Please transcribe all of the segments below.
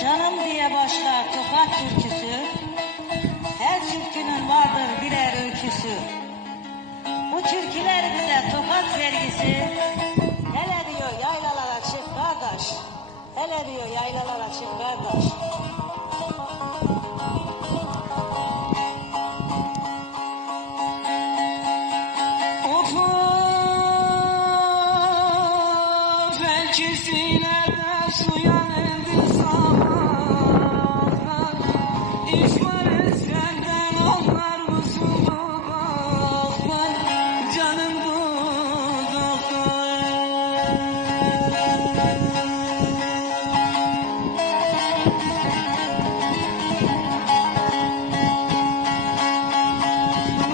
Canım diye başlar Tokat türküsü, her türkünün vardır birer öyküsü. Bu türküler bize Tokat vergisi, hele diyor yaylalara çık kardeş, hele diyor yaylalara çık kardeş. Belkisilerden suya indi sabahlar, İsmail senden onlar mısın dudaklar, canım dudaklar.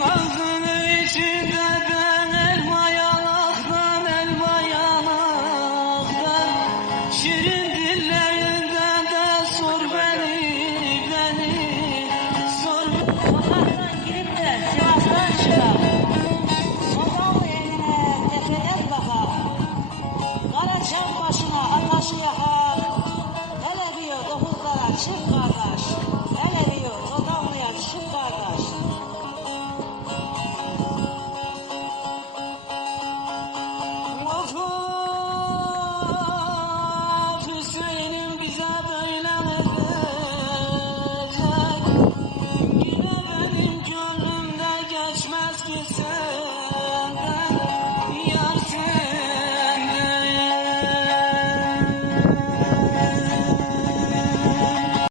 Ağzının içinde ben elma yanaktan, elma yanaktan, şirin dillerinden de sor beni, sor. Tokat'tan girip de Sivas'tan çıkar, Sodalı eline tepeye bakar, Karaçam başına ataşı yakar, hele diyor dokuzlara çık